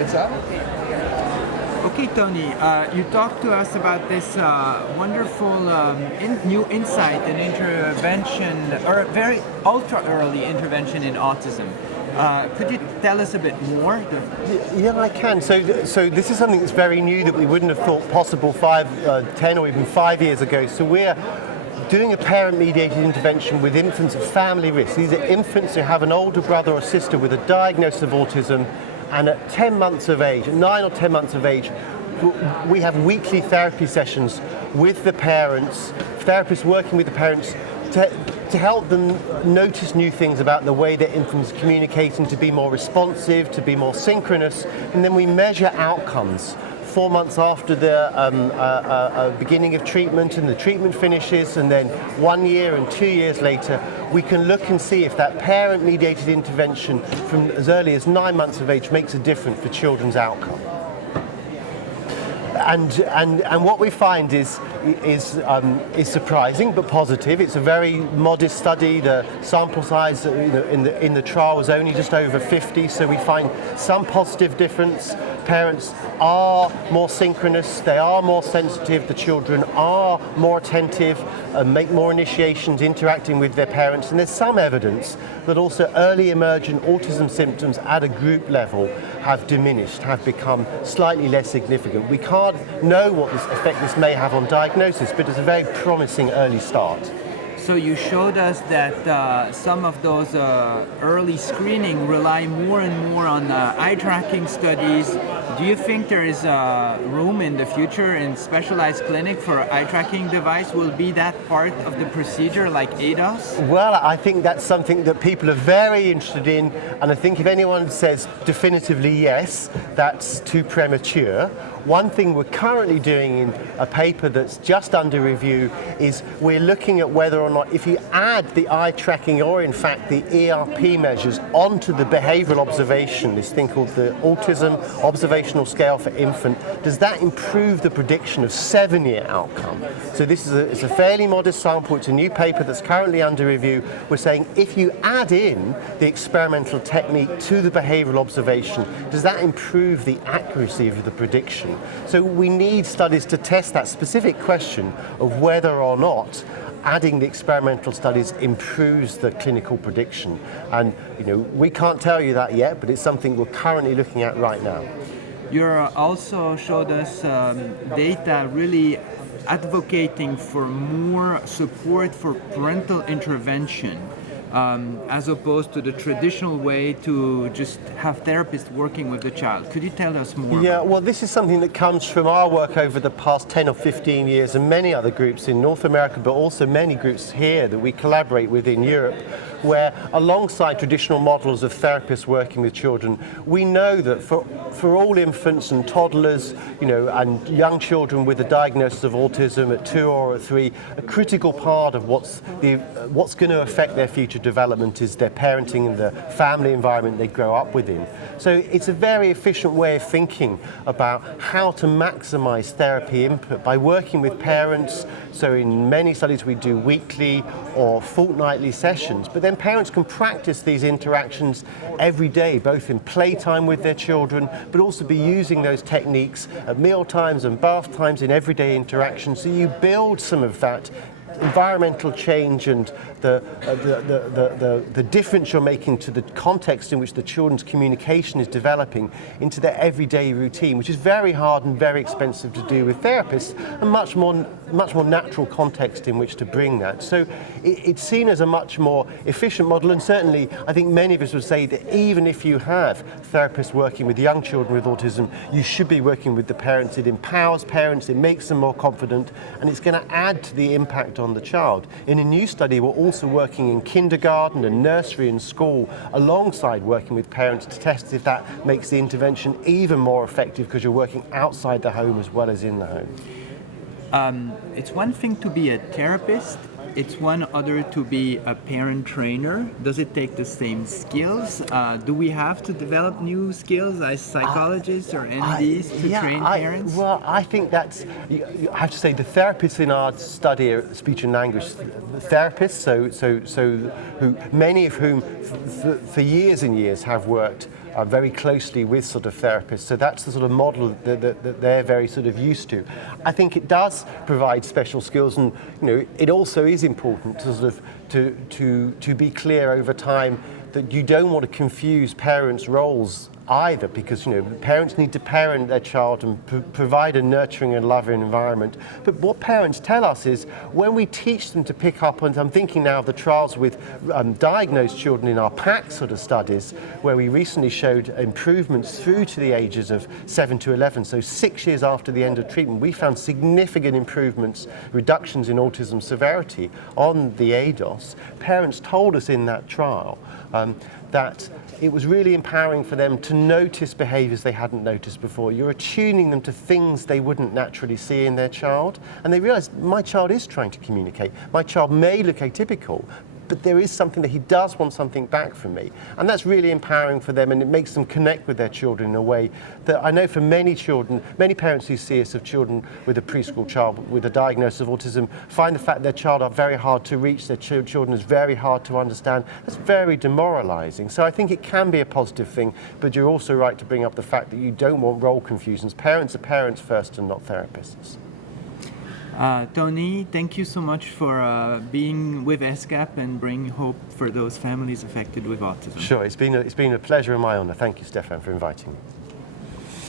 It's up. Okay, Tony, you talked to us about this wonderful new insight and intervention, or very ultra early intervention in autism. Could you tell us a bit more? Yeah, I can. So this is something that's very new that we wouldn't have thought possible 10 or even 5 years ago. So we're doing a parent-mediated intervention with infants at family risk. These are infants who have an older brother or sister with a diagnosis of autism, and at 10 months of age, 9 or 10 months of age, we have weekly therapy sessions with the parents, therapists working with the parents to help them notice new things about the way their infants communicating, to be more responsive, to be more synchronous, and then we measure outcomes 4 months after the beginning of treatment, and the treatment finishes, and then 1 year and 2 years later, we can look and see if that parent-mediated intervention from as early as 9 months of age makes a difference for children's outcome. And what we find is surprising but positive. It's a very modest study. The sample size in the trial was only just over 50, so we find some positive difference. Parents are more synchronous, they are more sensitive, the children are more attentive, make more initiations interacting with their parents, and there's some evidence that also early emergent autism symptoms at a group level have diminished, have become slightly less significant. We can't know what effect this may have on diagnosis, but it's a very promising early start. So you showed us that some of those early screening rely more and more on eye tracking studies. Do you think there is room in the future in specialized clinic for eye tracking device? Will be that part of the procedure like ADOS? Well, I think that's something that people are very interested in, and I think if anyone says definitively yes, that's too premature. One thing we're currently doing in a paper that's just under review is we're looking at whether or not if you add the eye tracking or in fact the ERP measures onto the behavioral observation, this thing called the Autism Observational Scale for Infant, does that improve the prediction of 7-year outcome? So this is it's a fairly modest sample, it's a new paper that's currently under review. We're saying if you add in the experimental technique to the behavioral observation, does that improve the accuracy of the prediction? So we need studies to test that specific question of whether or not adding the experimental studies improves the clinical prediction. And we can't tell you that yet, but it's something we're currently looking at right now. You also showed us data really advocating for more support for parental intervention. As opposed to the traditional way to just have therapists working with the child. Could you tell us more? Yeah, well, this is something that comes from our work over the past 10 or 15 years and many other groups in North America, but also many groups here that we collaborate with in Europe, where alongside traditional models of therapists working with children, we know that for all infants and toddlers, and young children with a diagnosis of autism at 2 or at 3, a critical part of what's going to affect their future development is their parenting and the family environment they grow up within. So it's a very efficient way of thinking about how to maximize therapy input by working with parents. So in many studies we do weekly or fortnightly sessions, but then parents can practice these interactions every day, both in playtime with their children, but also be using those techniques at meal times and bath times in everyday interactions. So you build some of that environmental change and the difference you're making to the context in which the children's communication is developing into their everyday routine, which is very hard and very expensive to do with therapists, and much more natural context in which to bring that. So it's seen as a much more efficient model, and certainly I think many of us would say that even if you have therapists working with young children with autism, you should be working with the parents. It empowers parents, it makes them more confident, and it's going to add to the impact on the child. In a new study, we're also working in kindergarten and nursery and school alongside working with parents to test if that makes the intervention even more effective, because you're working outside the home as well as in the home. It's one thing to be a therapist, it's one other to be a parent trainer. Does it take the same skills? Do we have to develop new skills as psychologists or NDs to train parents? Well, I think that's, I have to say, the therapists in our study are speech and language therapists, so who many of whom for years and years have worked very closely with sort of therapists. So that's the sort of model that they're very sort of used to. I think it does provide special skills, and it also is important to sort of to be clear over time that you don't want to confuse parents' roles either, because parents need to parent their child and provide a nurturing and loving environment. But what parents tell us is when we teach them to pick up, and I'm thinking now of the trials with diagnosed children in our PAC sort of studies, where we recently showed improvements through to the ages of 7 to 11, so 6 years after the end of treatment, we found significant improvements, reductions in autism severity on the ADOS. Parents told us in that trial that it was really empowering for them to notice behaviours they hadn't noticed before. You're attuning them to things they wouldn't naturally see in their child, and they realise, my child is trying to communicate. My child may look atypical, but there is something that he does want something back from me. And that's really empowering for them, and it makes them connect with their children in a way that I know for many children, many parents who see us of children with a preschool child with a diagnosis of autism find the fact their child are very hard to reach, their children is very hard to understand. That's very demoralising. So I think it can be a positive thing, but you're also right to bring up the fact that you don't want role confusions. Parents are parents first and not therapists. Tony, thank you so much for being with ESCAP and bringing hope for those families affected with autism. Sure, it's been a pleasure and my honour. Thank you, Stephan, for inviting me.